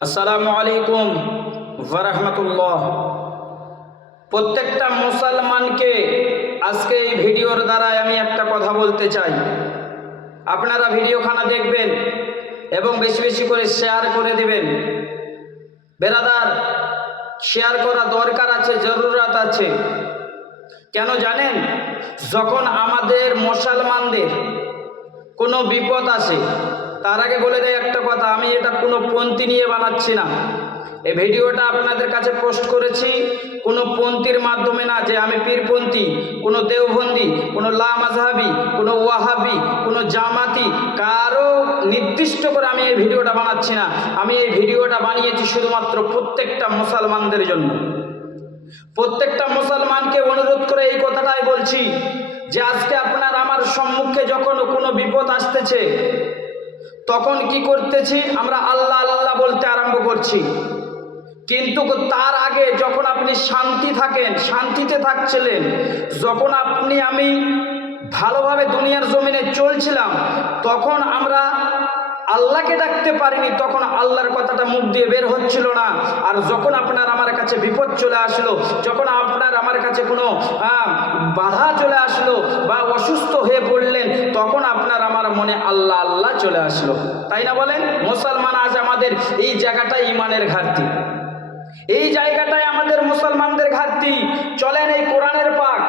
আসসালামু আলাইকুম ওয়া রাহমাতুল্লাহ। প্রত্যেকটা মুসলমানকে আজকে এই ভিডিওর দ্বারা আমি একটা কথা বলতে চাই। আপনারা ভিডিওখানা দেখবেন এবং বেশি বেশি করে শেয়ার করে দিবেন। বেরাদার, শেয়ার করা দরকার আছে, জরুরত আছে। কেন জানেন? যখন আমাদের মুসলমানদের কোনো বিপদ আসে, তার আগে বলে দেয় একটা কথা, আমি এটা কোনো পন্থী নিয়ে বানাচ্ছি না। এই ভিডিওটা আপনাদের কাছে পোস্ট করেছি কোনো পন্থীর মাধ্যমে না, যে আমি পীরপন্থী, কোনো দেওবন্দি, কোনো লামাযহাবি, কোনো ওয়াহাবি, কোনো জামাতি, কারো নির্দিষ্ট করে আমি এই ভিডিওটা বানাচ্ছি না। আমি এই ভিডিওটা বানিয়েছি শুধুমাত্র প্রত্যেকটা মুসলমানদের জন্য। প্রত্যেকটা মুসলমানকে অনুরোধ করে এই কথাটাই বলছি যে আজকে আপনার আমার সম্মুখে যখন কোনো বিপদ আসতেছে, তখন কি করতেছি? আমরা আল্লাহ আল্লাহ বলতে আরম্ভ করছি। কিন্তু তার আগে যখন আপনি শান্তিতে থাকছিলেন, যখন আমি ভালোভাবে দুনিয়ার জমিনে চলছিলাম, তখন আমরা আল্লাহকে ডাকতে পারিনি, তখন আল্লাহর কথাটা মুখ দিয়ে বের হচ্ছিল না। আর যখন আপনার আমার কাছে বিপদ চলে আসলো, যখন আপনার আমার কাছে কোনো বাধা চলে আসলো বা অসুস্থ হয়ে পড়লেন, তখন আপনার আমার মনে আল্লাহ আল্লাহ চলে আসলো। তাই না বলেন? মুসলমান আজ আমাদের এই জায়গাটাই ইমানের ঘাটতি, এই জায়গাটায় আমাদের মুসলমানদের ঘাটতি। চলেন এই কোরআনের পাক,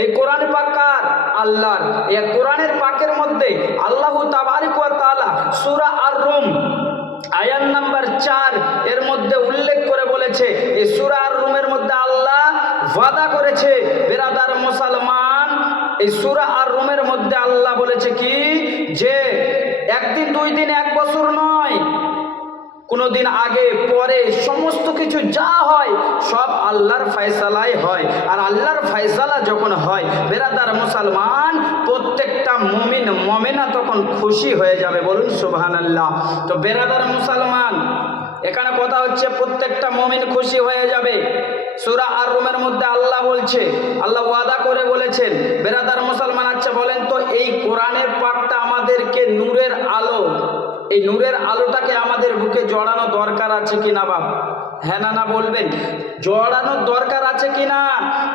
এই কোরআন পাক কার? আল্লাহর। এই কোরআনের পাকের মধ্যে আল্লাহ তাবারক ওয়া তাআলা সূরা আর-রুম আয়াত নাম্বার 4 এর মধ্যে উল্লেখ করে বলেছে, এই সূরা আর-রুমের মধ্যে আল্লাহ ওয়াদা করেছে, বেরাদার মুসলমান, এই সূরা আর-রুমের মধ্যে আল্লাহ বলেছে কি, যে একদিন দুই দিন এক বছর নয়, কোনোদিন আগে পরে সমস্ত কিছু যা হয় সব আল্লাহর ফয়সালাই হয়। আর আল্লাহর ফয়সালা যখন হয়, বেরাদার মুসলমান, প্রত্যেকটা মুমিন মুমিনা তখন খুশি হয়ে যাবে। বলুন সুবহানাল্লাহ। তো বেরাদার মুসলমান, এখানে কথা হচ্ছে প্রত্যেকটা মুমিন খুশি হয়ে যাবে। সূরা আর-রুমের মধ্যে আল্লাহ বলছে, আল্লাহ ওয়াদা করে বলেছেন। বেরাদার মুসলমান, আচ্ছা বলেন তো, এই কোরআনের পাকটা আমাদেরকে নূরের আলো, এই নূরের আলোটাকে আমাদের বুকে জড়ানো দরকার আছে কিনা বাপ? হ্যাঁ না না বলবেন? জড়ানোর দরকার আছে কিনা?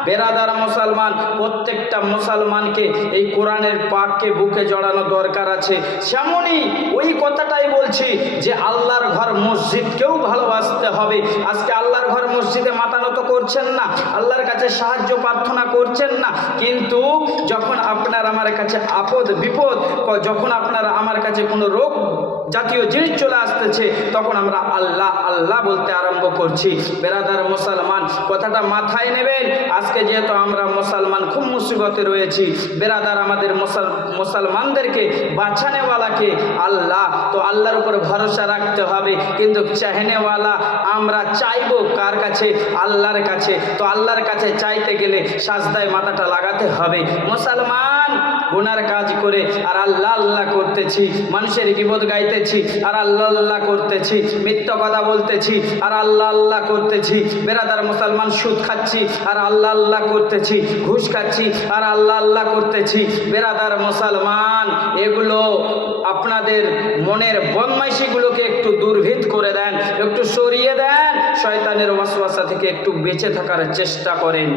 বেরাদার মুসলমান, প্রত্যেকটা মুসলমানকে এই কোরআনের পাককে বুকে জড়ানো দরকার আছে। সেমনই ওই কথাটাই বলছি যে আল্লাহর ঘর মসজিদকেও ভালোবাসতে হবে। আজকে আল্লাহর ঘর মসজিদে মাথা নত করছেন না, আল্লাহর কাছে সাহায্য প্রার্থনা করছেন না, কিন্তু যখন আপনার আমার কাছে আপদ বিপদ, যখন আপনার আমার কাছে কোনো রোগ জাতীয় জিনিস চলে আসতেছে, তখন আমরা আল্লাহ আল্লাহ বলতে আরম্ভ করছি। বেরাদার মুসলমান, কথাটা মাথায় নেবেন। আজকে যেহেতু আমরা মুসলমান খুব মুসিবতে রয়েছি, বেরাদার আমাদের মুসলমানদেরকে বাঁচানেওয়ালাকে আল্লাহ, তো আল্লাহর উপর ভরসা রাখতে হবে। কিন্তু চাহনেওয়ালা আমরা চাইবো কার কাছে? আল্লাহর কাছে। তো আল্লাহর কাছে চাইতে গেলে সাজদায় মাথাটা লাগাতে হবে। মুসলমান, গুনার কাজ করে আর আল্লাহ আল্লাহ করতেছি, মানুষের গীবত গাইতেছি আর আল্লাহ আল্লাহ করতেছি, মিথ্যা কথা বলতেছি আর আল্লাহ আল্লাহ করতেছি। বেরাদার মুসলমান, সুদ খাচ্ছি আর আল্লাহ আল্লাহ করতেছি, ঘুষ খাচ্ছি আর আল্লাহ আল্লাহ করতেছি। বেরাদার মুসলমান, এগুলো আপনাদের মনের বদমাইশিগুলোকে একটু দূরভীত করে দেন, একটু সরিয়ে দেন, শয়তানের ওয়াসওয়াসা থেকে একটু বেঁচে থাকার চেষ্টা করেন।